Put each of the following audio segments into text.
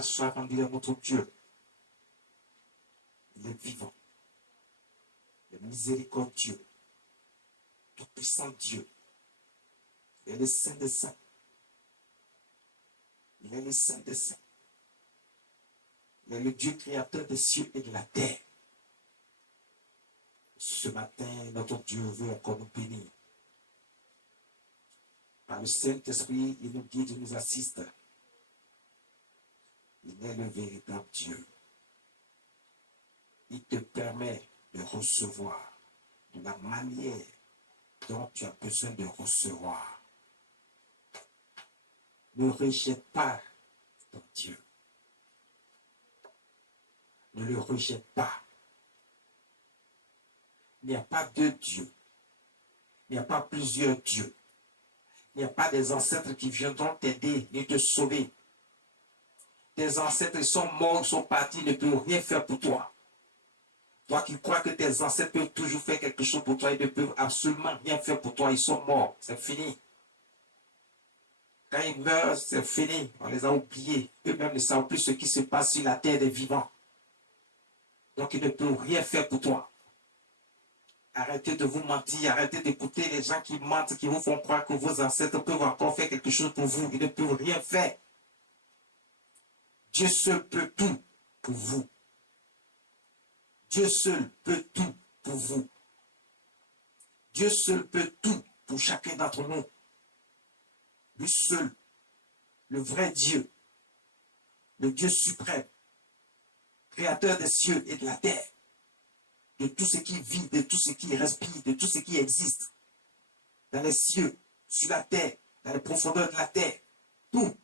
grâce soit rendue à notre Dieu. Il est vivant, il est miséricordieux, tout-puissant Dieu. Il est le Saint des Saints. Il est le Saint des Saints. Il est le Dieu créateur des cieux et de la terre. Ce matin, notre Dieu veut encore nous bénir. Par le Saint-Esprit, il nous guide, il nous assiste. Il est le véritable Dieu. Il te permet de recevoir de la manière dont tu as besoin de recevoir. Ne rejette pas ton Dieu. Ne le rejette pas. Il n'y a pas deux dieux. Il n'y a pas plusieurs dieux. Il n'y a pas des ancêtres qui viendront t'aider et te sauver. Tes ancêtres sont morts, sont partis, ils ne peuvent rien faire pour toi. Toi qui crois que tes ancêtres peuvent toujours faire quelque chose pour toi, ils ne peuvent absolument rien faire pour toi. Ils sont morts, c'est fini. Quand ils meurent, c'est fini. On les a oubliés. Eux-mêmes ne savent plus ce qui se passe sur la terre des vivants. Donc ils ne peuvent rien faire pour toi. Arrêtez de vous mentir, arrêtez d'écouter les gens qui mentent, qui vous font croire que vos ancêtres peuvent encore faire quelque chose pour vous. Ils ne peuvent rien faire. Dieu seul peut tout pour vous. Dieu seul peut tout pour vous. Dieu seul peut tout pour chacun d'entre nous. Lui seul, le vrai Dieu, le Dieu suprême, créateur des cieux et de la terre, de tout ce qui vit, de tout ce qui respire, de tout ce qui existe, dans les cieux, sur la terre, dans les profondeurs de la terre. Tout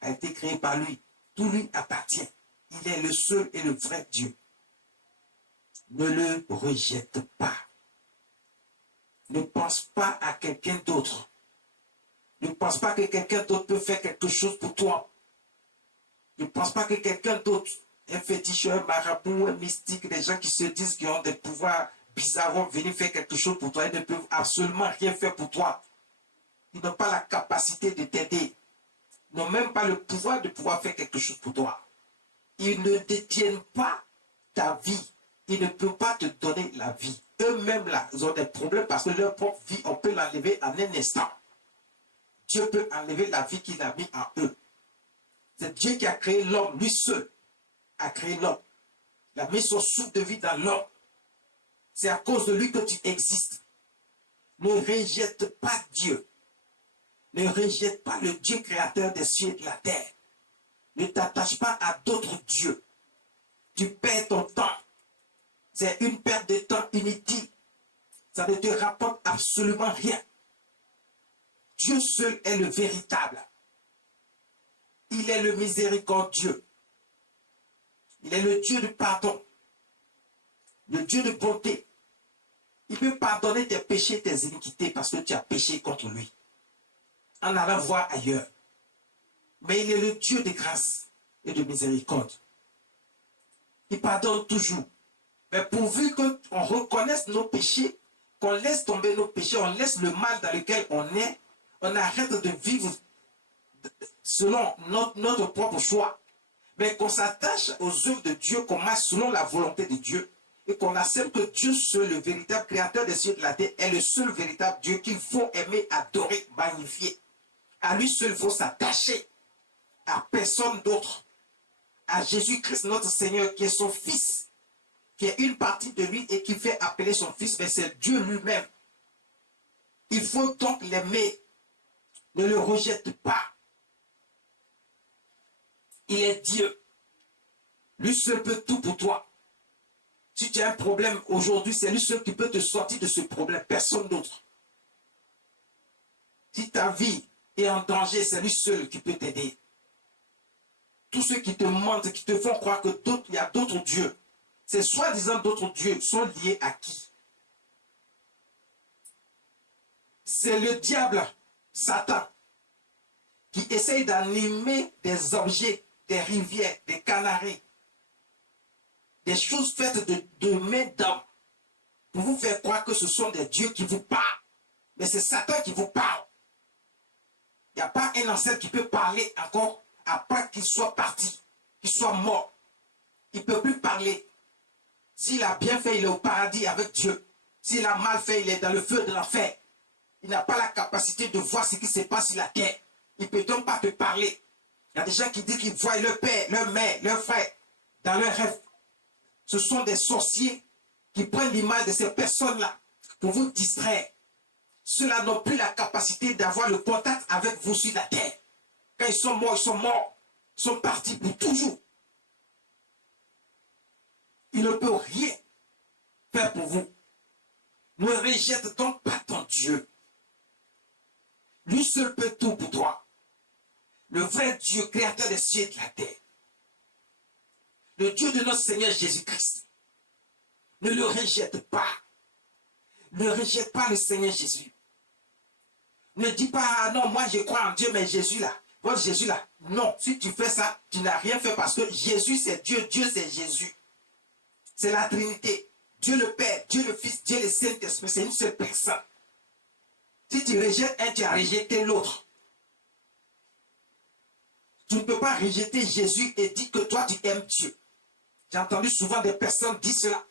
a été créé par lui. Tout lui appartient. Il est le seul et le vrai Dieu. Ne le rejette pas. Ne pense pas à quelqu'un d'autre. Ne pense pas que quelqu'un d'autre peut faire quelque chose pour toi. Ne pense pas que quelqu'un d'autre, un féticheur, un marabout, un mystique, des gens qui se disent qu'ils ont des pouvoirs bizarres vont venir faire quelque chose pour toi. Ils ne peuvent absolument rien faire pour toi. Ils n'ont pas la capacité de t'aider. Ils n'ont même pas le pouvoir de pouvoir faire quelque chose pour toi. Ils ne détiennent pas ta vie. Ils ne peuvent pas te donner la vie. Eux-mêmes, là, ils ont des problèmes parce que leur propre vie, on peut l'enlever en un instant. Dieu peut enlever la vie qu'il a mis en eux. C'est Dieu qui a créé l'homme, lui seul a créé l'homme. Il a mis son souffle de vie dans l'homme. C'est à cause de lui que tu existes. Ne rejette pas Dieu. Ne rejette pas le Dieu créateur des cieux et de la terre. Ne t'attache pas à d'autres dieux. Tu perds ton temps. C'est une perte de temps inutile. Ça ne te rapporte absolument rien. Dieu seul est le véritable. Il est le miséricordieux. Il est le Dieu du pardon. Le Dieu de bonté. Il peut pardonner tes péchés, tes iniquités parce que tu as péché contre lui. En allant voir ailleurs. Mais il est le Dieu de grâce et de miséricorde. Il pardonne toujours. Mais pourvu qu'on reconnaisse nos péchés, qu'on laisse tomber nos péchés, on laisse le mal dans lequel on est, on arrête de vivre selon notre propre choix, mais qu'on s'attache aux œuvres de Dieu, qu'on marche selon la volonté de Dieu, et qu'on accepte que Dieu seul, le véritable créateur des cieux et de la terre, est le seul véritable Dieu qu'il faut aimer, adorer, magnifier. À lui seul, il faut s'attacher, à personne d'autre, à Jésus-Christ, notre Seigneur, qui est son Fils, qui est une partie de lui et qui fait appeler son Fils, mais c'est Dieu lui-même. Il faut donc l'aimer. Ne le rejette pas. Il est Dieu. Lui seul peut tout pour toi. Si tu as un problème aujourd'hui, c'est lui seul qui peut te sortir de ce problème. Personne d'autre. Si ta vie est en danger, c'est lui seul qui peut t'aider. Tous ceux qui te mentent, qui te font croire que il y a d'autres dieux, ces soi-disant d'autres dieux sont liés à qui? C'est le diable, Satan, qui essaye d'animer des objets, des rivières, des canaries, des choses faites de mains d'hommes, pour vous faire croire que ce sont des dieux qui vous parlent. Mais c'est Satan qui vous parle. Il n'y a pas un ancêtre qui peut parler encore après qu'il soit parti, qu'il soit mort, il ne peut plus parler. S'il a bien fait, il est au paradis avec Dieu. S'il a mal fait, il est dans le feu de l'enfer. Il n'a pas la capacité de voir ce qui se passe sur la terre. Il ne peut donc pas te parler. Il y a des gens qui disent qu'ils voient leur père, leur mère, leur frère dans leurs rêves. Ce sont des sorciers qui prennent l'image de ces personnes-là pour vous distraire. Ceux-là n'ont plus la capacité d'avoir le contact avec vous sur la terre. Quand ils sont morts, ils sont morts. Ils sont partis pour toujours. Il ne peut rien faire pour vous. Ne rejette donc pas ton Dieu. Lui seul peut tout pour toi. Le vrai Dieu, créateur des cieux et de la terre. Le Dieu de notre Seigneur Jésus-Christ. Ne le rejette pas. Ne rejette pas le Seigneur Jésus. Ne dis pas, ah non, moi je crois en Dieu, mais Jésus là, votre Jésus là. Non, si tu fais ça, tu n'as rien fait parce que Jésus c'est Dieu, Dieu c'est Jésus. C'est la Trinité. Dieu le Père, Dieu le Fils, Dieu le Saint-Esprit, c'est une seule personne. Si tu rejettes un, tu as rejeté l'autre. Tu ne peux pas rejeter Jésus et dire que toi tu aimes Dieu. J'ai entendu souvent des personnes dire cela.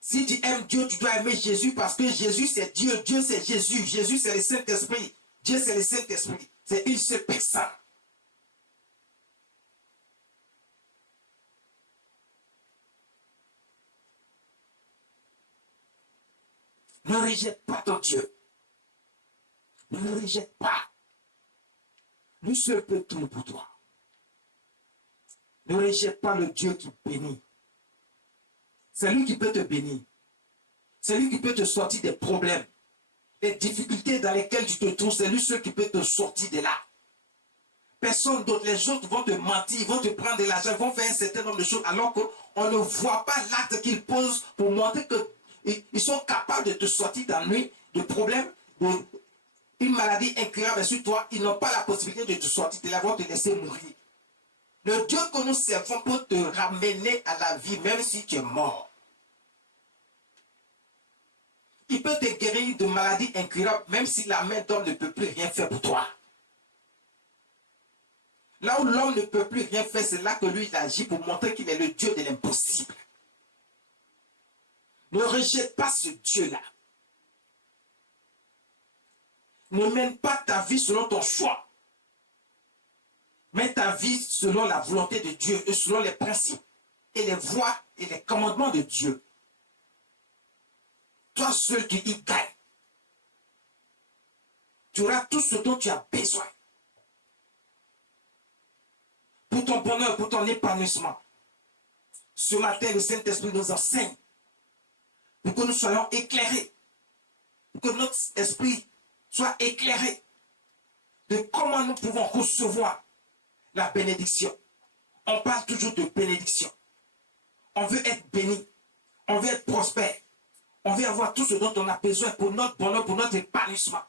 Si tu aimes Dieu, tu dois aimer Jésus parce que Jésus c'est Dieu, Dieu c'est Jésus, Jésus c'est le Saint-Esprit, Dieu c'est le Saint-Esprit. C'est une seule personne. Ne rejette pas ton Dieu. Ne le rejette pas. Lui seul peut tout pour toi. Ne rejette pas le Dieu qui bénit. C'est lui qui peut te bénir. C'est lui qui peut te sortir des problèmes. Les difficultés dans lesquelles tu te trouves, c'est lui seul qui peut te sortir de là. Personne d'autre, les autres vont te mentir, vont te prendre de l'argent, vont faire un certain nombre de choses alors qu'on ne voit pas l'acte qu'ils posent pour montrer qu'ils sont capables de te sortir d'ennui, de problèmes, une maladie incurable sur toi. Ils n'ont pas la possibilité de te sortir de là, vont te laisser mourir. Le Dieu que nous servons peut te ramener à la vie même si tu es mort. Il peut te guérir de maladies incurables même si la main d'homme ne peut plus rien faire pour toi. Là où l'homme ne peut plus rien faire, c'est là que lui il agit pour montrer qu'il est le Dieu de l'impossible. Ne rejette pas ce Dieu-là. Ne mène pas ta vie selon ton choix. Mets ta vie selon la volonté de Dieu et selon les principes et les voies et les commandements de Dieu. Toi seul tu y gagnes. Tu auras tout ce dont tu as besoin. Pour ton bonheur, pour ton épanouissement. Ce matin, le Saint-Esprit nous enseigne pour que nous soyons éclairés. Pour que notre esprit soit éclairé de comment nous pouvons recevoir la bénédiction. On parle toujours de bénédiction. On veut être béni. On veut être prospère. On veut avoir tout ce dont on a besoin pour notre bonheur, pour notre épanouissement.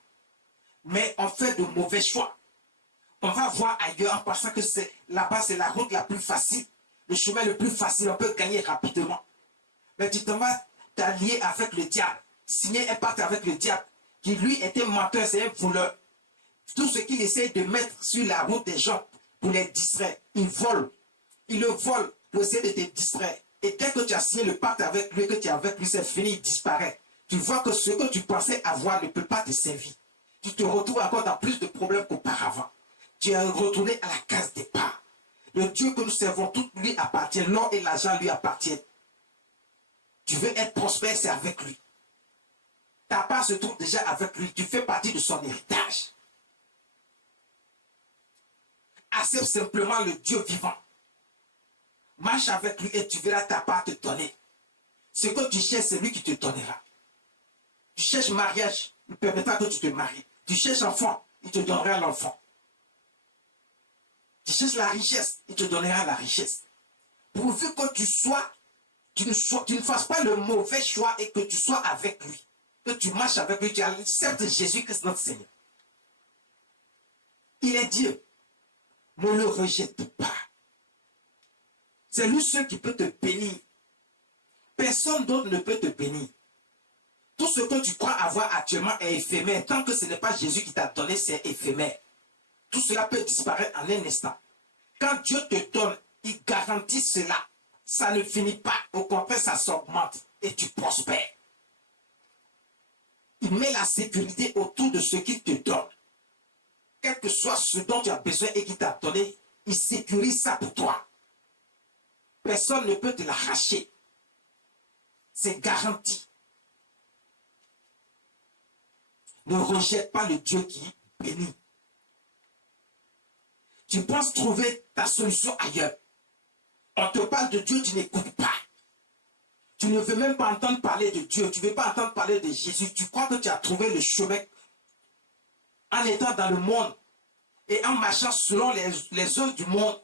Mais on fait de mauvais choix. On va voir ailleurs en pensant que là-bas, c'est la route la plus facile. Le chemin le plus facile, on peut gagner rapidement. Mais tu t'en vas t'allier avec le diable. Signer un pacte avec le diable. Qui lui était menteur, c'est un voleur. Tout ce qu'il essaie de mettre sur la route des gens pour les distraire, il vole. Il le vole pour essayer de te distraire. Et dès que tu as signé le pacte avec lui, que tu es avec lui, c'est fini, il disparaît. Tu vois que ce que tu pensais avoir ne peut pas te servir. Tu te retrouves encore dans plus de problèmes qu'auparavant. Tu es retourné à la case départ. Le Dieu que nous servons, tout lui appartient. L'or et l'argent lui appartiennent. Tu veux être prospère, c'est avec lui. Ta part se trouve déjà avec lui. Tu fais partie de son héritage. Accepte simplement le Dieu vivant. Marche avec lui et tu verras ta part te donner. Ce que tu cherches, c'est lui qui te donnera. Tu cherches mariage, il permettra que tu te maries. Tu cherches enfant, il te donnera l'enfant. Tu cherches la richesse, il te donnera la richesse. Pourvu que tu ne fasses pas le mauvais choix et que tu sois avec lui. Que tu marches avec lui, tu acceptes Jésus-Christ notre Seigneur. Il est Dieu. Ne le rejette pas. C'est lui seul qui peut te bénir. Personne d'autre ne peut te bénir. Tout ce que tu crois avoir actuellement est éphémère. Tant que ce n'est pas Jésus qui t'a donné, c'est éphémère. tout cela peut disparaître en un instant. Quand Dieu te donne, il garantit cela. Ça ne finit pas. Au contraire, ça s'augmente et tu prospères. Il met la sécurité autour de ce qu'il te donne. Quel que soit ce dont tu as besoin et qu'il t'a donné, il sécurise ça pour toi. Personne ne peut te l'arracher. C'est garanti. Ne rejette pas le Dieu qui bénit. Tu penses trouver ta solution ailleurs. On te parle de Dieu, tu n'écoutes pas. Tu ne veux même pas entendre parler de Dieu. Tu ne veux pas entendre parler de Jésus. Tu crois que tu as trouvé le chemin en étant dans le monde et en marchant selon les œuvres du monde.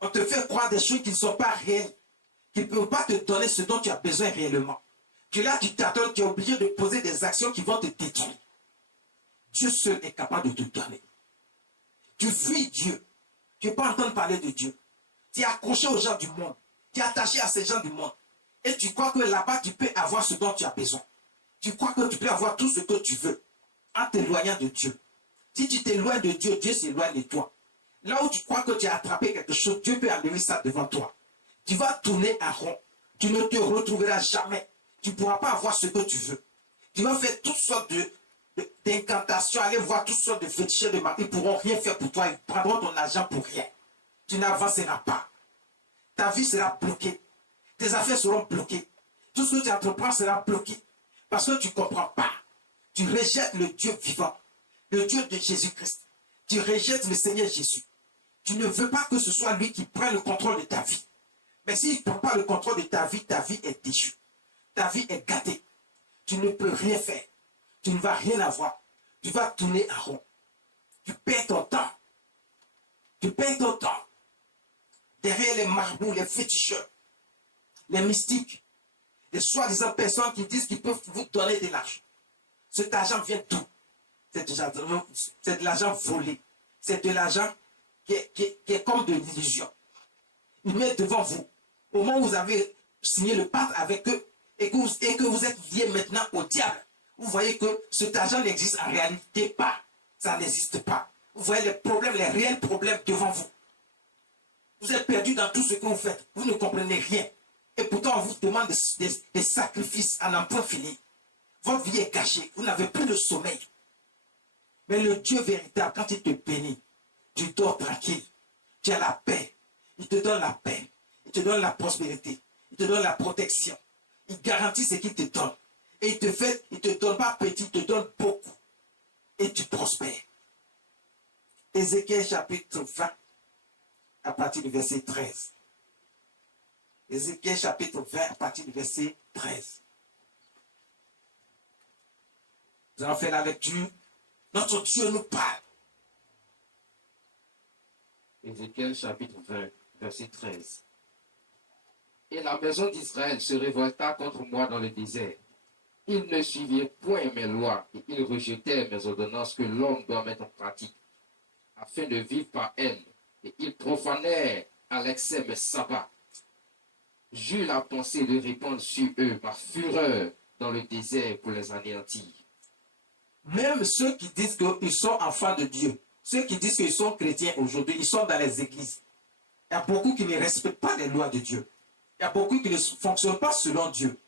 On te fait croire des choses qui ne sont pas réelles, qui ne peuvent pas te donner ce dont tu as besoin réellement. Tu là, tu t'attends, tu es obligé de poser des actions qui vont te détruire. Dieu seul est capable de te donner. Tu fuis Dieu. Tu ne veux pas entendre parler de Dieu. Tu es accroché aux gens du monde. Tu es attaché à ces gens du monde. Et tu crois que là-bas, tu peux avoir ce dont tu as besoin. Tu crois que tu peux avoir tout ce que tu veux en t'éloignant de Dieu. Si tu t'éloignes de Dieu, Dieu s'éloigne de toi. Là où tu crois que tu as attrapé quelque chose, Dieu peut enlever ça devant toi. Tu vas tourner en rond. Tu ne te retrouveras jamais. Tu ne pourras pas avoir ce que tu veux. Tu vas faire toutes sortes d'incantations, aller voir toutes sortes de féticheurs de magie. Ils ne pourront rien faire pour toi. Ils prendront ton argent pour rien. Tu n'avanceras pas. Ta vie sera bloquée. Tes affaires seront bloquées. Tout ce que tu entreprends sera bloqué. Parce que tu ne comprends pas. Tu rejettes le Dieu vivant. Le Dieu de Jésus-Christ. Tu rejettes le Seigneur Jésus. Tu ne veux pas que ce soit lui qui prenne le contrôle de ta vie. Mais s'il ne prend pas le contrôle de ta vie est déchue. Ta vie est gâtée. Tu ne peux rien faire. Tu ne vas rien avoir. Tu vas tourner en rond. Tu perds ton temps. Tu perds ton temps. Derrière les marabouts, les féticheurs, les mystiques, les soi-disant personnes qui disent qu'ils peuvent vous donner de l'argent. Cet argent vient d'où? C'est de l'argent volé. C'est de l'argent qui est comme de l'illusion. Ils mettent devant vous. Au moment où vous avez signé le pacte avec eux et que vous êtes lié maintenant au diable, vous voyez que cet argent n'existe en réalité pas. Ça n'existe pas. Vous voyez les problèmes, les réels problèmes devant vous. Vous êtes perdu dans tout ce que vous faites. Vous ne comprenez rien. Et pourtant, on vous demande des sacrifices à n'en point fini. Votre vie est gâchée. Vous n'avez plus de sommeil. Mais le Dieu véritable, quand il te bénit, tu dors tranquille. Tu as la paix. Il te donne la paix. Il te donne la prospérité. Il te donne la protection. Il garantit ce qu'il te donne. Et il te donne pas petit, il te donne beaucoup. Et tu prospères. Ézéchiel chapitre 20, à partir du verset 13. Ézéchiel chapitre 20, à partir du verset 13. Nous allons faire la lecture. Notre Dieu nous parle. Ézéchiel chapitre 20, verset 13. Et la maison d'Israël se révolta contre moi dans le désert. Ils ne suivirent point mes lois et ils rejetèrent mes ordonnances que l'homme doit mettre en pratique, afin de vivre par elles. Et ils profanèrent à l'excès mes sabbats. J'eus la pensée de répandre sur eux ma fureur dans le désert pour les anéantir. Même ceux qui disent qu'ils sont enfants de Dieu, ceux qui disent qu'ils sont chrétiens aujourd'hui, ils sont dans les églises. Il y a beaucoup qui ne respectent pas les lois de Dieu. Il y a beaucoup qui ne fonctionnent pas selon Dieu.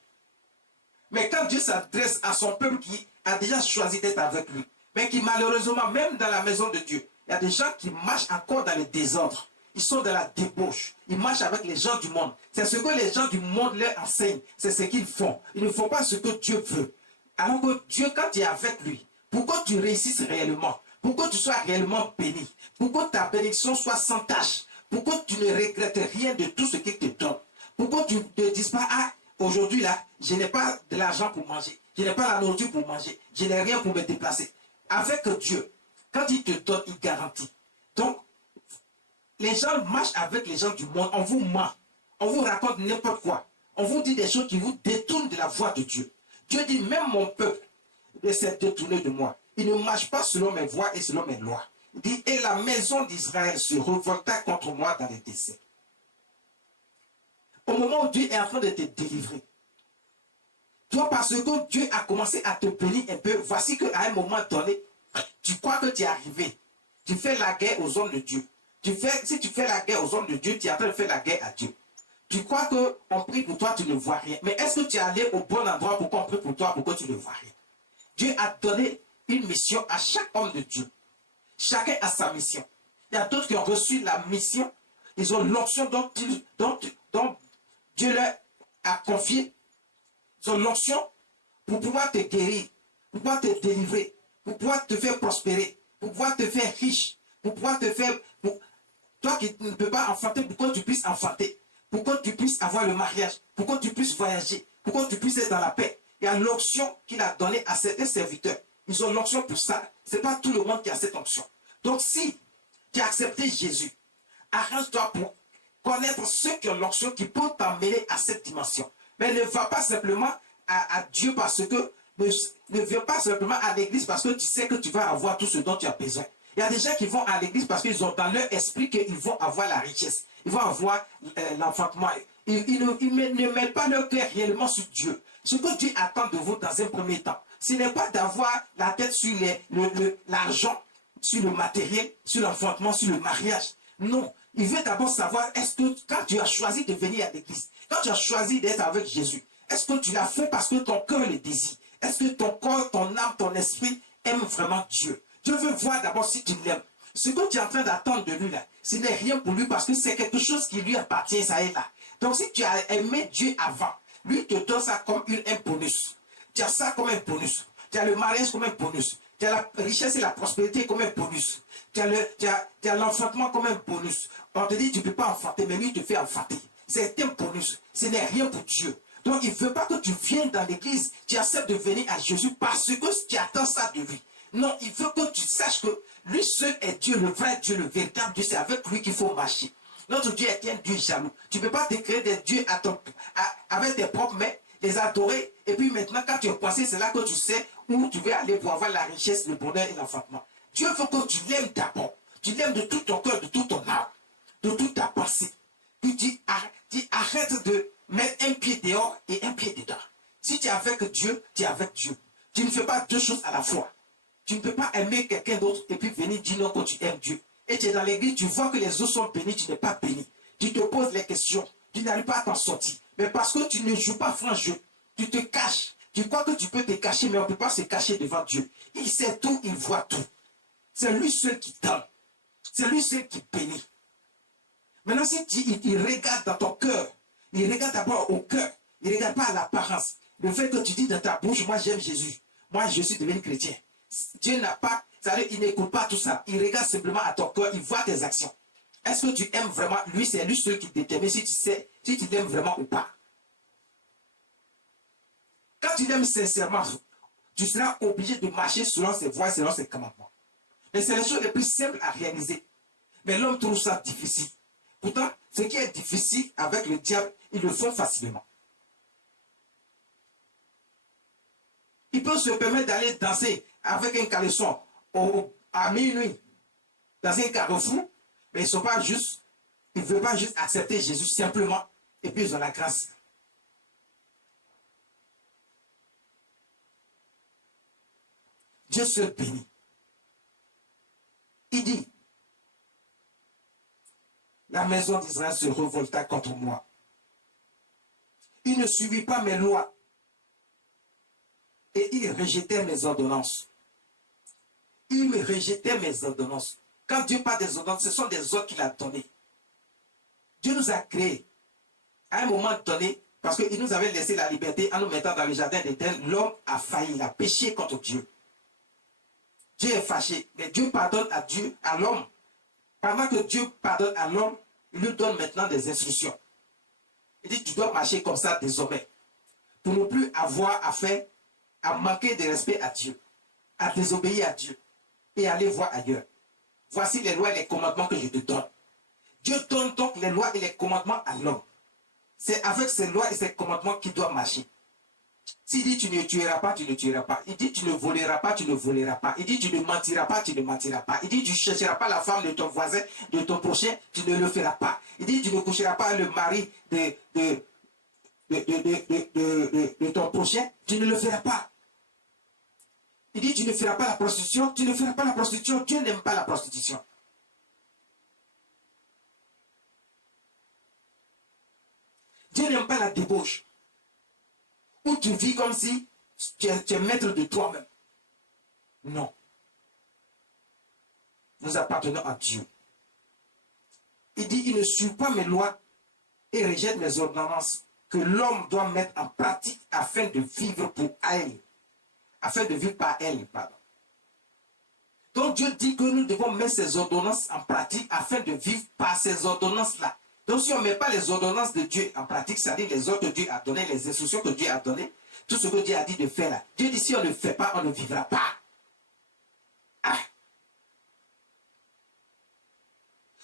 Mais quand Dieu s'adresse à son peuple qui a déjà choisi d'être avec lui, mais qui malheureusement, même dans la maison de Dieu, il y a des gens qui marchent encore dans le désordre. Ils sont dans la débauche. Ils marchent avec les gens du monde. C'est ce que les gens du monde leur enseignent. C'est ce qu'ils font. Ils ne font pas ce que Dieu veut. Alors que Dieu, quand tu es avec lui, pour que tu réussisses réellement, pour que tu sois réellement béni, pour que ta bénédiction soit sans tâche, pour que tu ne regrettes rien de tout ce qu'il te donne, pour que tu ne dises pas, ah, aujourd'hui là, je n'ai pas de l'argent pour manger, je n'ai pas la nourriture pour manger, je n'ai rien pour me déplacer. Avec Dieu, quand il te donne, il garantit. Donc, les gens marchent avec les gens du monde, on vous ment, on vous raconte n'importe quoi, on vous dit des choses qui vous détournent de la voie de Dieu. Dieu dit, même mon peuple s'est détourné de moi. Il ne marche pas selon mes voies et selon mes lois. Il dit, et la maison d'Israël se révolta contre moi dans les déserts. Au moment où Dieu est en train de te délivrer, toi, parce que Dieu a commencé à te bénir un peu, voici qu'à un moment donné, tu crois que tu es arrivé. Tu fais la guerre aux hommes de Dieu. Si tu fais la guerre aux hommes de Dieu, tu es en train de faire la guerre à Dieu. Tu crois qu'on prie pour toi, tu ne vois rien. Mais est-ce que tu es allé au bon endroit pour qu'on prie pour toi, pour que tu ne vois rien? Dieu a donné une mission à chaque homme de Dieu. Chacun a sa mission. Il y a d'autres qui ont reçu la mission. Ils ont l'onction dont Dieu leur a confié. Ils ont l'onction pour pouvoir te guérir, pour pouvoir te délivrer, pour pouvoir te faire prospérer, pour pouvoir te faire riche, pour pouvoir te faire... Toi qui ne peux pas enfanter, pour que tu puisses enfanter, pour que tu puisses avoir le mariage, pour que tu puisses voyager, pour que tu puisses être dans la paix. Il y a l'onction qu'il a donnée à certains serviteurs. Ils ont l'onction pour ça. Ce n'est pas tout le monde qui a cette onction. Donc si tu as accepté Jésus, arrange-toi pour connaître ceux qui ont l'onction qui peuvent t'emmener à cette dimension. Mais ne va pas simplement à Dieu parce que, ne viens pas simplement à l'église parce que tu sais que tu vas avoir tout ce dont tu as besoin. Il y a des gens qui vont à l'église parce qu'ils ont dans leur esprit qu'ils vont avoir la richesse. Ils vont avoir l'enfantement. Ils ne mettent pas leur cœur réellement sur Dieu. Ce que Dieu attend de vous dans un premier temps, ce n'est pas d'avoir la tête sur l'argent, sur le matériel, sur l'enfantement, sur le mariage. Non. Il veut d'abord savoir, est-ce que quand tu as choisi de venir à l'église, quand tu as choisi d'être avec Jésus, est-ce que tu l'as fait parce que ton cœur le désire? Est-ce que ton corps, ton âme, ton esprit aiment vraiment Dieu? Dieu veut voir d'abord si tu l'aimes. Ce que tu es en train d'attendre de lui là, ce n'est rien pour lui parce que c'est quelque chose qui lui appartient, ça est là. Donc si tu as aimé Dieu avant, lui te donne ça comme un bonus. Tu as ça comme un bonus. Tu as le mariage comme un bonus. Tu as la richesse et la prospérité comme un bonus. Tu as l'enfantement comme un bonus. On te dit tu ne peux pas enfanter, mais lui il te fait enfanter. C'est un bonus. Ce n'est rien pour Dieu. Donc il ne veut pas que tu viennes dans l'église, tu acceptes de venir à Jésus parce que tu attends ça de lui. Non, il veut que tu saches que lui seul est Dieu, le vrai Dieu, le véritable Dieu. C'est avec lui qu'il faut marcher. Notre Dieu est un Dieu jaloux. Tu ne peux pas te créer des dieux avec tes propres mains, les adorer, et puis maintenant, quand tu es passé, c'est là que tu sais où tu veux aller pour avoir la richesse, le bonheur et l'enfantement. Dieu veut que tu l'aimes d'abord. Tu l'aimes de tout ton cœur, de tout ton âme, de toute ta pensée. Puis tu arrêtes de mettre un pied dehors et un pied dedans. Si tu es avec Dieu, tu es avec Dieu. Tu ne fais pas deux choses à la fois. Tu ne peux pas aimer quelqu'un d'autre et puis venir dire non que tu aimes Dieu. Et tu es dans l'église, tu vois que les autres sont bénis, tu n'es pas béni. Tu te poses les questions, tu n'arrives pas à t'en sortir. Mais parce que tu ne joues pas franc jeu, tu te caches. Tu crois que tu peux te cacher, mais on ne peut pas se cacher devant Dieu. Il sait tout, il voit tout. C'est lui seul qui donne. C'est lui seul qui bénit. Maintenant, si il regarde dans ton cœur, il regarde d'abord au cœur, il ne regarde pas à l'apparence. Le fait que tu dis dans ta bouche, moi j'aime Jésus, moi je suis devenu chrétien. Dieu n'a pas, c'est-à-dire il n'écoute pas tout ça. Il regarde simplement à ton cœur, il voit tes actions. Est-ce que tu aimes vraiment? Lui, c'est lui seul qui détermine si tu sais, si tu l'aimes vraiment ou pas. Quand tu l'aimes sincèrement, tu seras obligé de marcher selon ses voies, selon ses commandements. Mais c'est les choses les plus simples à réaliser. Mais l'homme trouve ça difficile. Pourtant, ce qui est difficile avec le diable, ils le font facilement. Il peut se permettre d'aller danser avec un caleçon à minuit dans un carrefour, mais ils ne veulent pas juste accepter Jésus simplement, et puis ils ont la grâce. Dieu seul bénit. Il dit, la maison d'Israël se révolta contre moi. Il ne suivit pas mes lois et il rejetait mes ordonnances. Il me rejetait mes ordonnances. Quand Dieu parle des ordonnances, ce sont des ordres qu'il a donnés. Dieu nous a créés à un moment donné, parce qu'il nous avait laissé la liberté en nous mettant dans le jardin d'Éden. L'homme a failli, il a péché contre Dieu. Dieu est fâché, mais Dieu pardonne à l'homme. Pendant que Dieu pardonne à l'homme, il lui donne maintenant des instructions. Il dit, tu dois marcher comme ça désormais. Pour ne plus avoir affaire à manquer de respect à Dieu, à désobéir à Dieu et aller voir ailleurs. Voici les lois et les commandements que je te donne. Dieu donne donc les lois et les commandements à l'homme. C'est avec ces lois et ces commandements qu'il doit marcher. S'il dit tu ne tueras pas, tu ne tueras pas. Il dit tu ne voleras pas, tu ne voleras pas. Il dit tu ne mentiras pas, tu ne mentiras pas. Il dit tu ne chercheras pas la femme de ton voisin, de ton prochain, tu ne le feras pas. Il dit tu ne coucheras pas le mari de ton prochain, tu ne le feras pas. Il dit, tu ne feras pas la prostitution, tu ne feras pas la prostitution. Dieu n'aime pas la prostitution. Dieu n'aime pas la débauche. Où tu vis comme si tu es maître de toi-même. Non. Nous appartenons à Dieu. Il dit, il ne suit pas mes lois et rejette mes ordonnances que l'homme doit mettre en pratique afin de vivre pour elle. Afin de vivre par elle, pardon. Donc Dieu dit que nous devons mettre ces ordonnances en pratique afin de vivre par ces ordonnances-là. Donc si on ne met pas les ordonnances de Dieu en pratique, c'est-à-dire les ordres que Dieu a donnés, les instructions que Dieu a données, tout ce que Dieu a dit de faire là, Dieu dit si on ne fait pas, on ne vivra pas. Ah.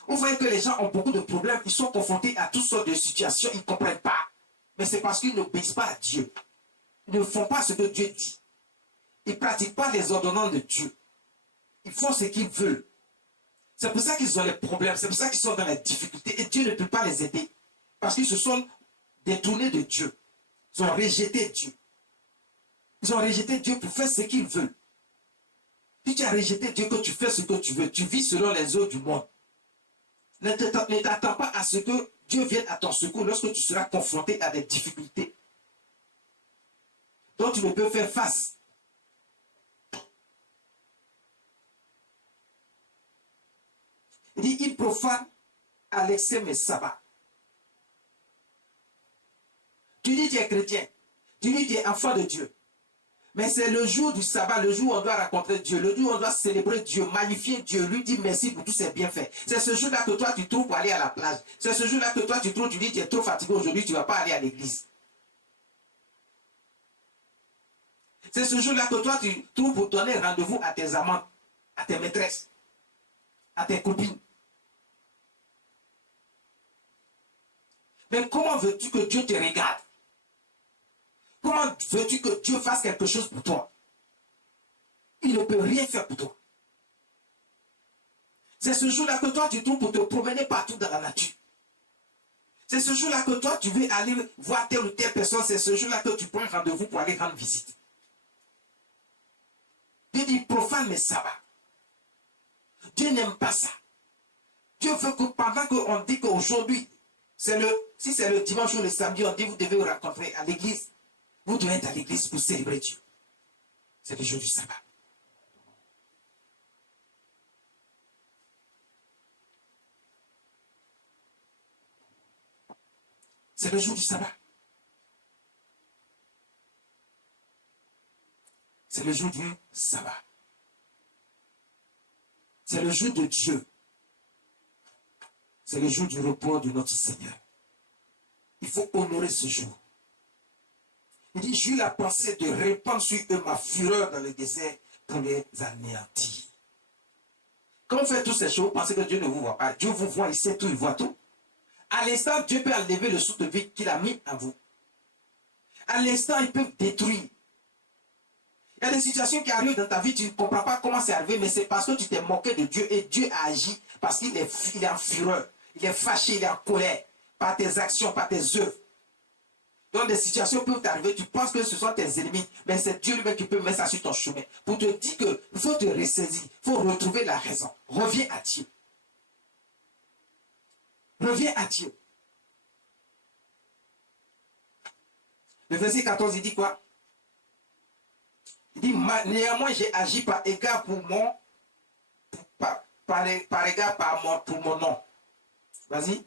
Vous voyez que les gens ont beaucoup de problèmes, ils sont confrontés à toutes sortes de situations, ils ne comprennent pas. Mais c'est parce qu'ils n'obéissent pas à Dieu. Ils ne font pas ce que Dieu dit. Ils ne pratiquent pas les ordonnances de Dieu. Ils font ce qu'ils veulent. C'est pour ça qu'ils ont les problèmes, c'est pour ça qu'ils sont dans les difficultés et Dieu ne peut pas les aider. Parce qu'ils se sont détournés de Dieu. Ils ont rejeté Dieu. Ils ont rejeté Dieu pour faire ce qu'ils veulent. Si tu as rejeté Dieu, que tu fais ce que tu veux, tu vis selon les eaux du monde. Ne t'attends pas à ce que Dieu vienne à ton secours lorsque tu seras confronté à des difficultés dont tu ne peux faire face. Il dit, il profane à l'excès mes sabbats. Tu dis tu es chrétien, tu dis tu es enfant de Dieu. Mais c'est le jour du sabbat, le jour où on doit rencontrer Dieu, le jour où on doit célébrer Dieu, magnifier Dieu, lui dire merci pour tous ses bienfaits. C'est ce jour-là que toi tu trouves pour aller à la plage. C'est ce jour-là que toi tu trouves, tu dis tu es trop fatigué aujourd'hui, tu ne vas pas aller à l'église. C'est ce jour-là que toi tu trouves pour donner rendez-vous à tes amants, à tes maîtresses, à tes copines. Mais comment veux-tu que Dieu te regarde? Comment veux-tu que Dieu fasse quelque chose pour toi? Il ne peut rien faire pour toi. C'est ce jour-là que toi tu trouves pour te promener partout dans la nature. C'est ce jour-là que toi tu veux aller voir telle ou telle personne. C'est ce jour-là que tu prends rendez-vous pour aller rendre visite. Dieu dit profane mes sabbats. Dieu n'aime pas ça. Dieu veut que pendant qu'on dit qu'aujourd'hui, si c'est le dimanche ou le samedi, on dit vous devez vous rencontrer à l'église. Vous devez être à l'église pour célébrer Dieu. C'est le jour du sabbat. C'est le jour du sabbat. C'est le jour du sabbat. C'est le jour de Dieu. C'est le jour du repos de notre Seigneur. Il faut honorer ce jour. Il dit, j'ai eu la pensée de répandre sur eux ma fureur dans le désert pour les anéantir. Quand vous faites toutes ces choses, vous pensez que Dieu ne vous voit pas. Dieu vous voit, il sait tout, il voit tout. À l'instant, Dieu peut enlever le souffle de vie qu'il a mis en vous. À l'instant, il peut détruire. Il y a des situations qui arrivent dans ta vie, tu ne comprends pas comment c'est arrivé, mais c'est parce que tu t'es moqué de Dieu et Dieu a agi parce qu'il est en fureur, il est fâché, il est en colère par tes actions, par tes œuvres. Donc des situations peuvent t'arriver, tu penses que ce sont tes ennemis, mais c'est Dieu lui-même qui peut mettre ça sur ton chemin pour te dire qu'il faut te ressaisir, il faut retrouver la raison. Reviens à Dieu. Reviens à Dieu. Le verset 14, il dit quoi? Il dit, néanmoins, j'ai agi par égard pour mon, par égard pour mon nom. Vas-y.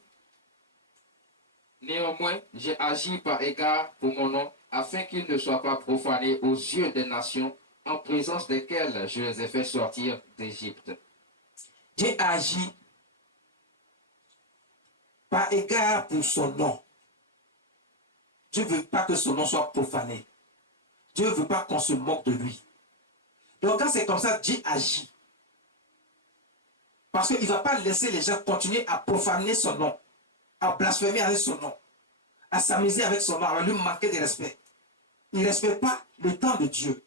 Néanmoins, j'ai agi par égard pour mon nom, afin qu'il ne soit pas profané aux yeux des nations, en présence desquelles je les ai fait sortir d'Égypte. Dieu a agi par égard pour son nom. Dieu ne veut pas que son nom soit profané. Dieu ne veut pas qu'on se moque de lui. Donc quand c'est comme ça, Dieu agit. Parce qu'il ne va pas laisser les gens continuer à profaner son nom, à blasphémer avec son nom, à s'amuser avec son nom, à lui manquer de respect. Il ne respecte pas le temps de Dieu.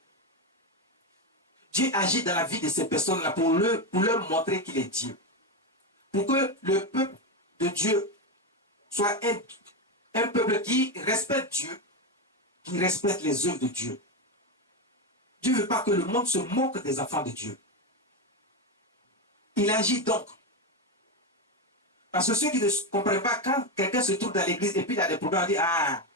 Dieu agit dans la vie de ces personnes-là pour leur montrer qu'il est Dieu. Pour que le peuple de Dieu soit un peuple qui respecte Dieu, qui respecte les œuvres de Dieu. Dieu ne veut pas que le monde se moque des enfants de Dieu. Il agit donc. Parce que ceux qui ne comprennent pas, quand quelqu'un se trouve dans l'église et puis il a des problèmes, on dit, ah,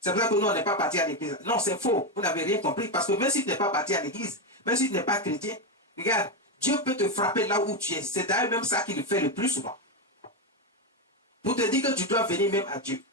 c'est pour ça que nous, on n'est pas parti à l'église. Non, c'est faux. Vous n'avez rien compris. Parce que même si tu n'es pas parti à l'église, même si tu n'es pas chrétien, regarde, Dieu peut te frapper là où tu es. C'est d'ailleurs même ça qu'il fait le plus souvent. Pour te dire que tu dois venir même à Dieu.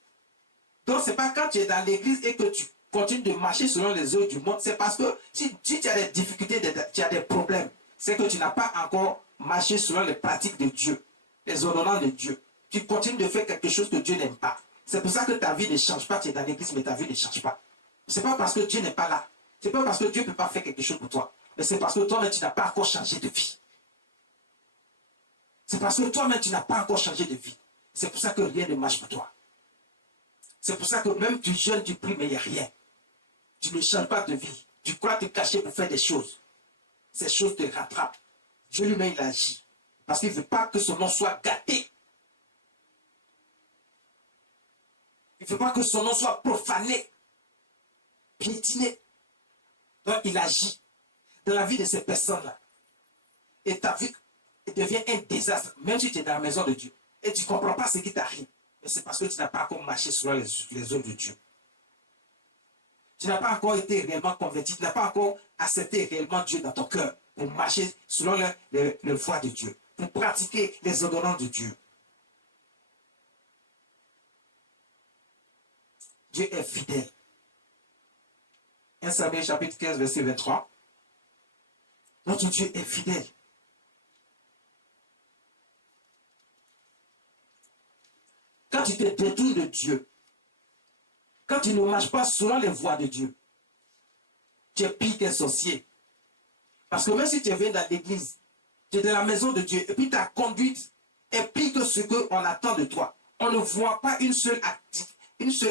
Donc, ce n'est pas quand tu es dans l'église et que tu continues de marcher selon les œuvres du monde. C'est parce que si tu as des difficultés, tu as des problèmes, c'est que tu n'as pas encore marché selon les pratiques de Dieu, les ordonnances de Dieu. Tu continues de faire quelque chose que Dieu n'aime pas. C'est pour ça que ta vie ne change pas. Tu es dans l'église, mais ta vie ne change pas. Ce n'est pas parce que Dieu n'est pas là. Ce n'est pas parce que Dieu ne peut pas faire quelque chose pour toi. Mais c'est parce que toi-même, tu n'as pas encore changé de vie. C'est parce que toi-même, tu n'as pas encore changé de vie. C'est pour ça que rien ne marche pour toi. C'est pour ça que même tu jeûnes, tu pries, mais il n'y a rien. Tu ne changes pas de vie. Tu crois te cacher pour faire des choses. Ces choses te rattrapent. Dieu lui-même, il agit. Parce qu'il ne veut pas que son nom soit gâté. Il ne veut pas que son nom soit profané, piétiné. Donc il agit dans la vie de ces personnes-là. Et ta vie devient un désastre, même si tu es dans la maison de Dieu. Et tu ne comprends pas ce qui t'arrive. Mais c'est parce que tu n'as pas encore marché selon les œuvres de Dieu. Tu n'as pas encore été réellement converti. Tu n'as pas encore accepté réellement Dieu dans ton cœur pour marcher selon les voies de Dieu, pour pratiquer les ordonnances de Dieu. Dieu est fidèle. 1 Samuel chapitre 15, verset 23. Notre Dieu est fidèle. Quand tu te détournes de Dieu, quand tu ne marches pas selon les voies de Dieu, tu es pire qu'un sorcier. Parce que même si tu viens dans l'église, tu es dans la maison de Dieu, et puis ta conduite est pire que ce qu'on attend de toi. On ne voit pas une seule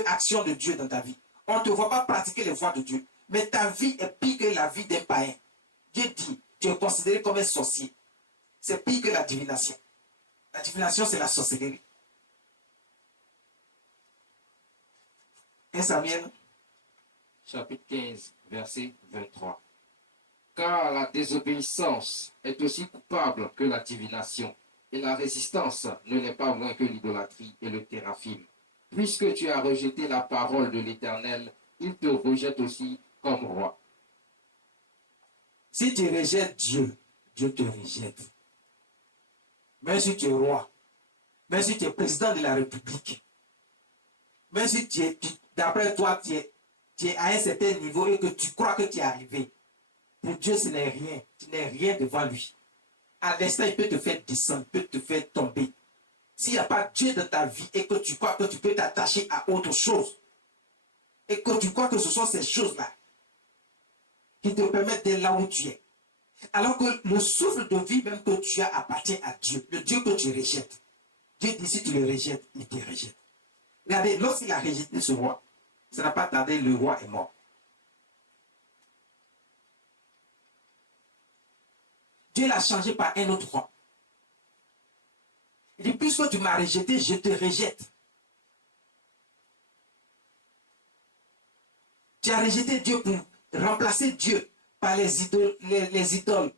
action de Dieu dans ta vie. On ne te voit pas pratiquer les voies de Dieu. Mais ta vie est pire que la vie d'un païen. Dieu dit, tu es considéré comme un sorcier. C'est pire que la divination. La divination, c'est la sorcellerie. 1 Samuel, chapitre 15, verset 23. Car la désobéissance est aussi coupable que la divination, et la résistance ne l'est pas moins que l'idolâtrie et le téraphim. Puisque tu as rejeté la parole de l'Éternel, il te rejette aussi comme roi. Si tu rejettes Dieu, Dieu te rejette. Même si tu es roi, même si tu es président de la République, même si d'après toi, tu es à un certain niveau et que tu crois que tu es arrivé, pour Dieu, ce n'est rien. Tu n'es rien devant lui. À l'instant, il peut te faire descendre, il peut te faire tomber. S'il n'y a pas Dieu dans ta vie et que tu crois que tu peux t'attacher à autre chose, et que tu crois que ce sont ces choses-là qui te permettent d'être là où tu es, alors que le souffle de vie même que tu as appartient à Dieu, le Dieu que tu rejettes. Dieu dit, si tu le rejettes, il te rejette. Regardez, lorsqu'il a rejeté ce roi, ça n'a pas tardé, le roi est mort. Dieu l'a changé par un autre roi. Il dit, puisque tu m'as rejeté, je te rejette. Tu as rejeté Dieu pour remplacer Dieu par les idoles,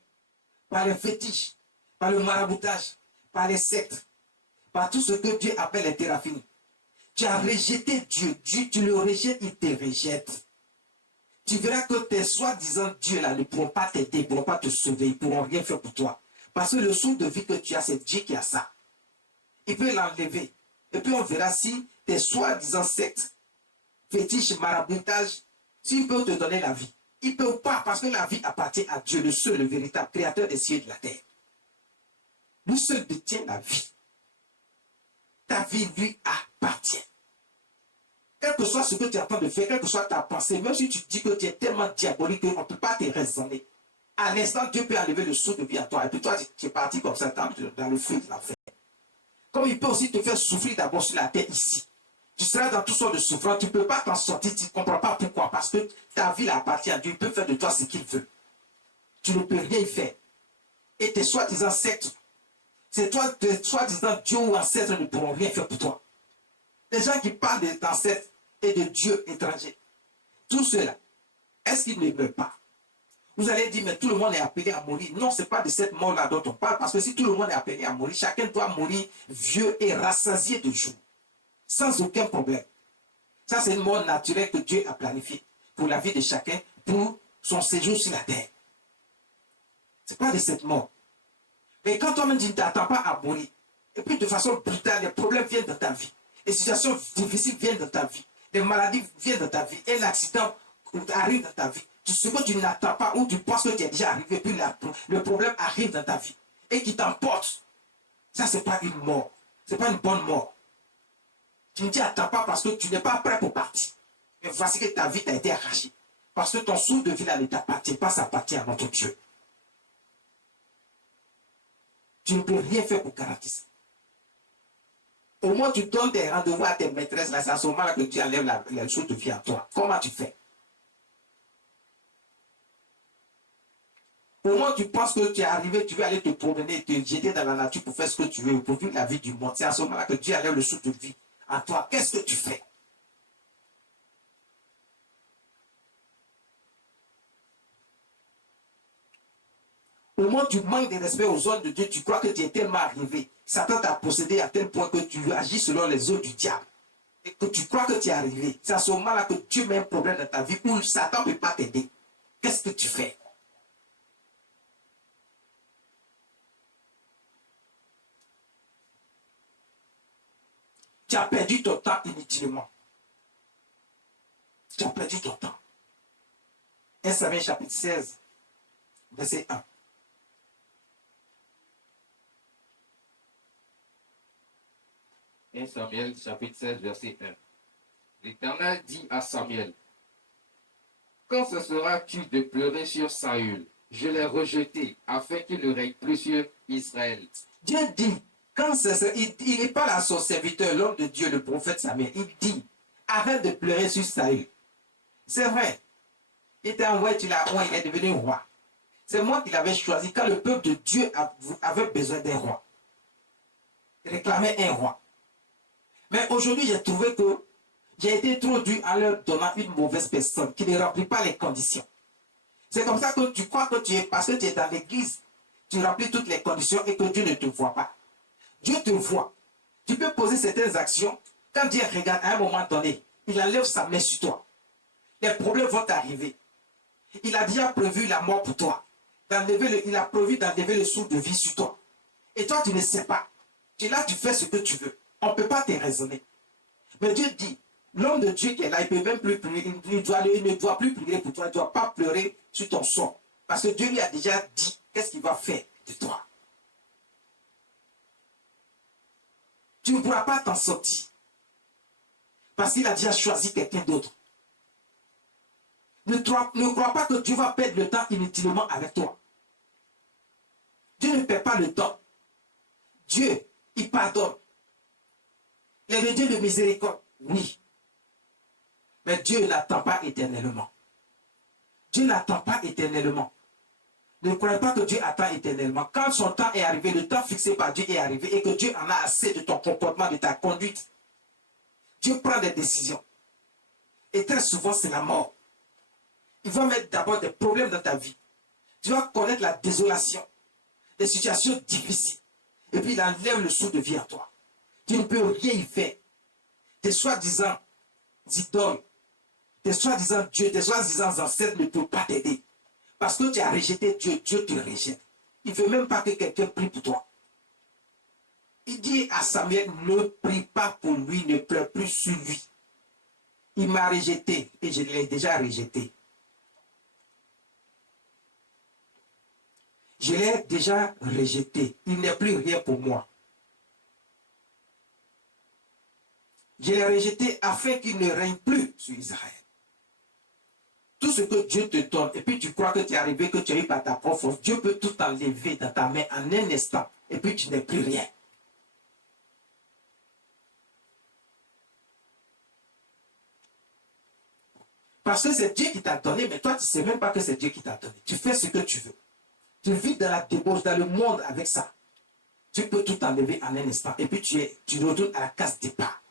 par les fétiches, par le maraboutage, par les sectes, par tout ce que Dieu appelle les téraphim. Tu as rejeté Dieu. Dieu, tu le rejettes, il te rejette. Tu verras que tes soi-disant Dieu là ne pourront pas t'aider, ne pourront pas te sauver, ils ne pourront rien faire pour toi. Parce que le souffle de vie que tu as, c'est Dieu qui a ça. Il peut l'enlever. Et puis on verra si tes soi-disant sectes, fétiches, maraboutage, s'il peut te donner la vie. Il ne peut pas, parce que la vie appartient à Dieu, le seul, le véritable créateur des cieux et de la terre. Lui seul détient la vie. Ta vie lui appartient. Quel que soit ce que tu es en train de faire, quelle que soit ta pensée, même si tu dis que tu es tellement diabolique qu'on ne peut pas te raisonner, à l'instant, Dieu peut enlever le souffle de vie à toi. Et puis toi, tu es parti comme ça dans le feu de l'enfer. Comme il peut aussi te faire souffrir d'abord sur la terre ici. Tu seras dans toutes sortes de souffrances, tu ne peux pas t'en sortir, tu ne comprends pas pourquoi. Parce que ta vie appartient à Dieu, il peut faire de toi ce qu'il veut. Tu ne peux rien y faire. Et tes soi-disant sectes, c'est toi, tes soi-disant Dieu ou ancêtres ne pourront rien faire pour toi. Les gens qui parlent d'ancêtres et de Dieu étrangers, tout cela, est-ce qu'ils ne meurent pas? Vous allez dire, mais tout le monde est appelé à mourir. Non, ce n'est pas de cette mort-là dont on parle, parce que si tout le monde est appelé à mourir, chacun doit mourir vieux et rassasié de jours, sans aucun problème. Ça, c'est une mort naturelle que Dieu a planifiée pour la vie de chacun, pour son séjour sur la terre. Ce n'est pas de cette mort. Mais quand toi-même tu ne t'attends pas à mourir, et puis de façon brutale, les problèmes viennent dans ta vie, les situations difficiles viennent dans ta vie, les maladies viennent dans ta vie, un accident arrive dans ta vie, ce que tu n'attends pas ou tu penses que tu es déjà arrivé, puis le problème arrive dans ta vie et qui t'emporte. Ça, ce n'est pas une mort. Ce n'est pas une bonne mort. Tu ne t'y attends pas parce que tu n'es pas prêt pour partir. Mais voici que ta vie t'a été arrachée. Parce que ton souffle de vie là ne t'appartient pas, ça appartient à notre Dieu. Tu ne peux rien faire pour garantir ça. Au moins, tu donnes des rendez-vous à tes maîtresses, là, c'est à ce moment-là que tu enlèves la chose de vie à toi. Comment tu fais? Au moins, tu penses que tu es arrivé, tu veux aller te promener, te jeter dans la nature pour faire ce que tu veux, pour vivre la vie du monde. C'est à ce moment-là que Dieu enlève le souffle de vie à toi. Qu'est-ce que tu fais? Au moins, tu manques de respect aux ordres de Dieu, tu crois que tu es tellement arrivé. Satan t'a possédé à tel point que tu agis selon les ordres du diable. Et que tu crois que tu es arrivé. C'est à ce moment-là que Dieu met un problème dans ta vie où Satan ne peut pas t'aider. Qu'est-ce que tu fais? Tu as perdu ton temps inutilement. Tu as perdu ton temps. 1 Samuel chapitre 16, verset 1. 1 Samuel chapitre 16, verset 1. L'Éternel dit à Samuel, quand cesseras-tu de pleurer sur Saül? Je l'ai rejeté afin qu'il ne règne plus sur Israël. Dieu dit, quand il n'est pas là son serviteur, l'homme de Dieu, le prophète Samuel, il dit, arrête de pleurer sur Saül. C'est vrai. Il t'a envoyé, tu l'as envoyé, il est devenu roi. C'est moi qui l'avais choisi quand le peuple de Dieu avait besoin d'un roi. Il réclamait un roi. Mais aujourd'hui, j'ai trouvé que j'ai été trop dur en leur donnant une mauvaise personne qui ne remplit pas les conditions. C'est comme ça que tu crois que tu es, parce que tu es dans l'église, tu remplis toutes les conditions et que Dieu ne te voit pas. Dieu te voit. Tu peux poser certaines actions. Quand Dieu regarde à un moment donné, il enlève sa main sur toi. Les problèmes vont t'arriver. Il a déjà prévu la mort pour toi. Il a prévu d'enlever le souffle de vie sur toi. Et toi, tu ne sais pas. Tu es là, tu fais ce que tu veux. On ne peut pas te raisonner. Mais Dieu dit, l'homme de Dieu qui est là, il ne peut même plus pleurer. Il ne doit plus pleurer pour toi. Il ne doit pas pleurer sur ton sort. Parce que Dieu lui a déjà dit qu'est-ce qu'il va faire de toi. Tu ne pourras pas t'en sortir. Parce qu'il a déjà choisi quelqu'un d'autre. Ne crois pas que Dieu va perdre le temps inutilement avec toi. Dieu ne perd pas le temps. Dieu, il pardonne. Il est le Dieu de miséricorde, oui. Mais Dieu n'attend pas éternellement. Dieu n'attend pas éternellement. Ne croyez pas que Dieu attend éternellement. Quand son temps est arrivé, le temps fixé par Dieu est arrivé et que Dieu en a assez de ton comportement, de ta conduite, Dieu prend des décisions. Et très souvent, c'est la mort. Il va mettre d'abord des problèmes dans ta vie. Tu vas connaître la désolation, des situations difficiles. Et puis il enlève le souffle de vie en toi. Tu ne peux rien y faire. Tes soi-disant idoles, tes soi-disant Dieu, tes soi-disant ancêtres ne peuvent pas t'aider. Parce que tu as rejeté Dieu, Dieu te rejette. Il ne veut même pas que quelqu'un prie pour toi. Il dit à Samuel, ne prie pas pour lui, ne pleure plus sur lui. Il m'a rejeté et je l'ai déjà rejeté. Je l'ai déjà rejeté. Il n'est plus rien pour moi. Je l'ai rejeté afin qu'il ne règne plus sur Israël. Tout ce que Dieu te donne, et puis tu crois que tu es arrivé, que tu as eu par ta propre force, Dieu peut tout enlever dans ta main en un instant, et puis tu n'es plus rien. Parce que c'est Dieu qui t'a donné, mais toi tu ne sais même pas que c'est Dieu qui t'a donné. Tu fais ce que tu veux. Tu vis dans la débauche, dans le monde avec ça. Tu peux tout enlever en un instant, et puis tu retournes à la case départ.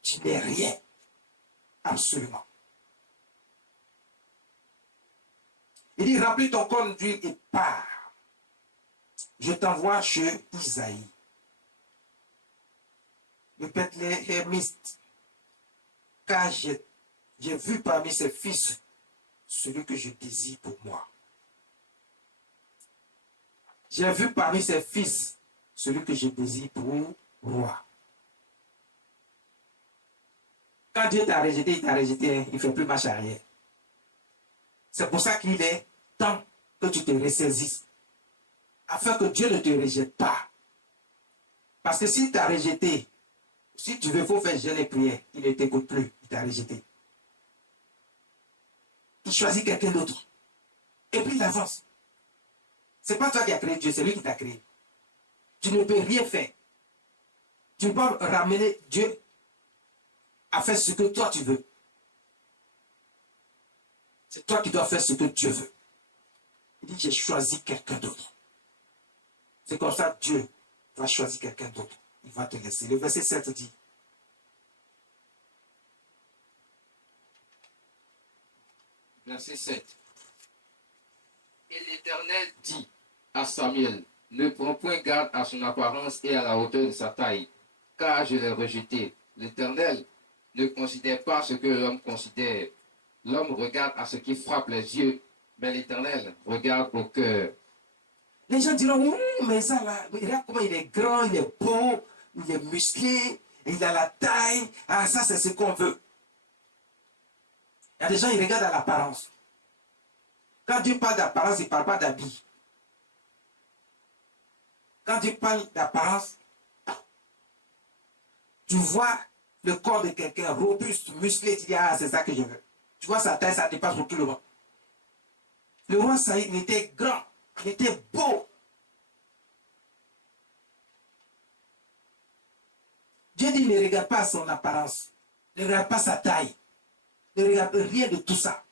Tu n'es rien. Absolument. Il dit, remplis ton corps d'huile et pars. Je t'envoie chez Isaïe, le Bethléemiste, car j'ai vu parmi ses fils celui que je désire pour moi. J'ai vu parmi ses fils celui que je désire pour roi. Quand Dieu t'a rejeté, il t'a rejeté, il ne fait plus marche arrière. C'est pour ça qu'il est temps que tu te ressaisisses, afin que Dieu ne te rejette pas. Parce que s'il t'a rejeté, si tu veux, il faut faire jeûne et prière, il ne t'écoute plus, il t'a rejeté. Il choisit quelqu'un d'autre. Et puis il avance. Ce n'est pas toi qui as créé Dieu, c'est lui qui t'a créé. Tu ne peux rien faire. Tu ne peux pas ramener Dieu à faire ce que toi tu veux. C'est toi qui dois faire ce que Dieu veut. Il dit, j'ai choisi quelqu'un d'autre. C'est comme ça que Dieu va choisir quelqu'un d'autre. Il va te laisser. Le verset 7 dit, verset 7. Et l'Éternel dit à Samuel, ne prends point garde à son apparence et à la hauteur de sa taille, car je l'ai rejeté. L'Éternel ne considère pas ce que l'homme considère. L'homme regarde à ce qui frappe les yeux, mais l'Éternel regarde au cœur. les gens diront, mais ça là, regarde comment il est grand, il est beau, il est musclé, il a la taille. Ah, ça c'est ce qu'on veut. Il y a des gens, ils regardent à l'apparence. Quand Dieu parle d'apparence, il ne parle pas d'habit. Quand Dieu parle d'apparence, tu vois le corps de quelqu'un robuste, musclé, tu dis, ah, c'est ça que je veux. Tu vois sa taille, ça dépasse pour tout le monde. Le roi Saïd, il était grand, il était beau. Dieu dit, ne regarde pas son apparence, ne regarde pas sa taille, ne regarde rien de tout ça.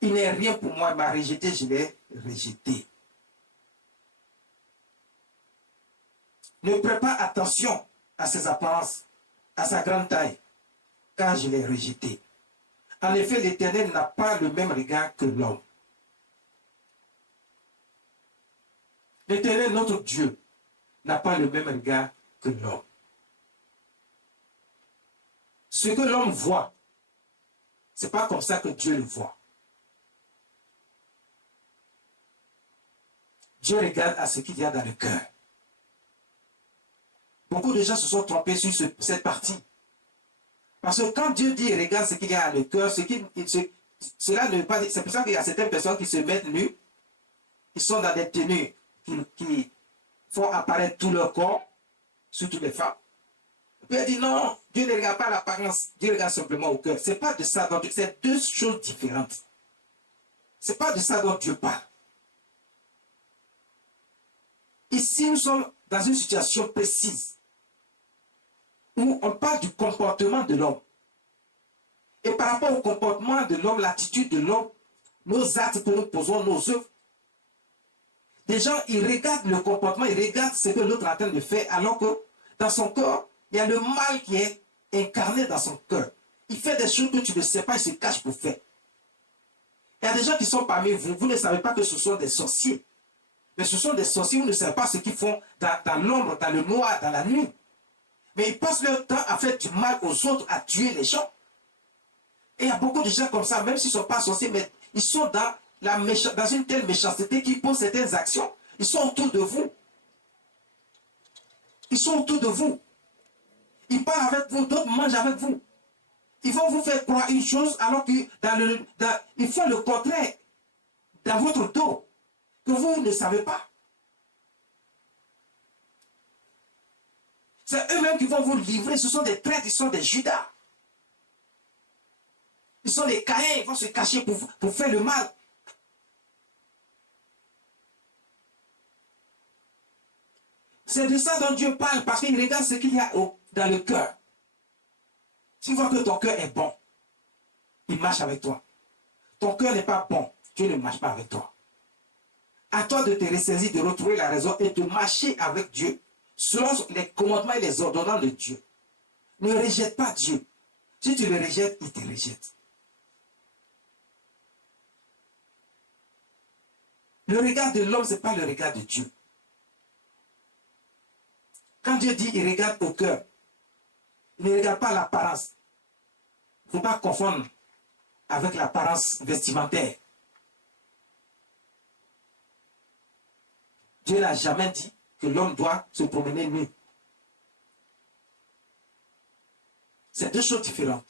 Il n'est rien pour moi, il m'a rejeté, je l'ai rejeté. Ne prête pas attention à ses apparences, à sa grande taille, car je l'ai rejeté. En effet, l'Éternel n'a pas le même regard que l'homme. L'Éternel, notre Dieu, n'a pas le même regard que l'homme. Ce que l'homme voit, ce n'est pas comme ça que Dieu le voit. Dieu regarde à ce qu'il y a dans le cœur. Beaucoup de gens se sont trompés sur cette partie. Parce que quand Dieu dit regarde ce qu'il y a dans le cœur, cela ne veut pas dire. C'est pour ça qu'il y a certaines personnes qui se mettent nues, qui sont dans des tenues qui font apparaître tout leur corps, surtout les femmes. Puis elle dit non, Dieu ne regarde pas l'apparence, Dieu regarde simplement au cœur. Ce n'est pas de ça dont Dieu, c'est deux choses différentes. Ce n'est pas de ça dont Dieu parle. Ici, nous sommes dans une situation précise où on parle du comportement de l'homme. Et par rapport au comportement de l'homme, l'attitude de l'homme, nos actes que nous posons, nos œuvres, les gens, ils regardent le comportement, ils regardent ce que l'autre est en train de faire, alors que dans son corps, il y a le mal qui est incarné dans son cœur. Il fait des choses que tu ne sais pas, il se cache pour faire. Il y a des gens qui sont parmi vous, vous ne savez pas que ce sont des sorciers. Mais ce sont des sorciers, vous ne savez pas ce qu'ils font dans l'ombre, dans le noir, dans la nuit. Mais ils passent leur temps à faire du mal aux autres, à tuer les gens. Et il y a beaucoup de gens comme ça, même s'ils ne sont pas sorciers, mais ils sont dans une telle méchanceté qu'ils posent certaines actions. Ils sont autour de vous. Ils sont autour de vous. Ils parlent avec vous, d'autres mangent avec vous. Ils vont vous faire croire une chose alors qu'ils font le contraire dans votre dos que vous ne savez pas. C'est eux-mêmes qui vont vous livrer. Ce sont des traîtres, ils sont des Judas. Ils sont des Caïns, ils vont se cacher pour faire le mal. C'est de ça dont Dieu parle, parce qu'il regarde ce qu'il y a dans le cœur. S'il voit que ton cœur est bon, il marche avec toi. Ton cœur n'est pas bon, Dieu ne marche pas avec toi. À toi de te ressaisir, de retrouver la raison et de marcher avec Dieu selon les commandements et les ordonnances de Dieu. Ne rejette pas Dieu. Si tu le rejettes, il te rejette. Le regard de l'homme, ce n'est pas le regard de Dieu. Quand Dieu dit il regarde au cœur, il ne regarde pas l'apparence. Il ne faut pas confondre avec l'apparence vestimentaire. Dieu n'a jamais dit que l'homme doit se promener nu. C'est deux choses différentes.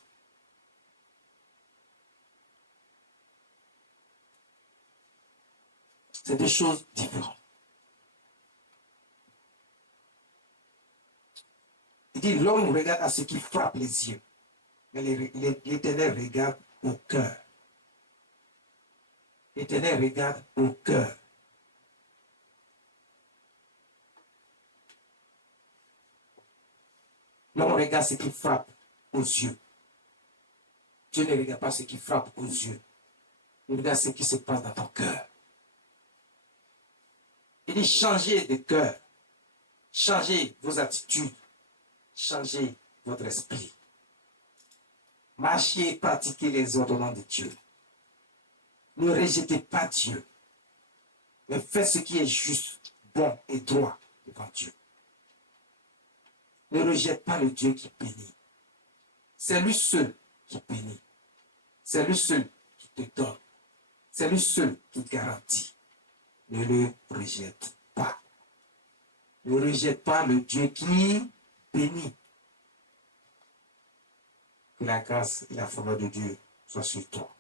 C'est deux choses différentes. Il dit l'homme regarde à ce qui frappe les yeux. Mais l'Éternel regarde au cœur. L'Éternel regarde au cœur. L'homme regarde ce qui frappe aux yeux. Dieu ne regarde pas ce qui frappe aux yeux. Il regarde ce qui se passe dans ton cœur. Il dit changez de cœur. Changez vos attitudes. Changez votre esprit. Marchez et pratiquez les ordonnances de Dieu. Ne rejetez pas Dieu. Mais faites ce qui est juste, bon et droit devant Dieu. Ne rejette pas le Dieu qui bénit. C'est lui seul qui bénit. C'est lui seul qui te donne. C'est lui seul qui garantit. Ne le rejette pas. Ne rejette pas le Dieu qui bénit. Que la grâce et la faveur de Dieu soient sur toi.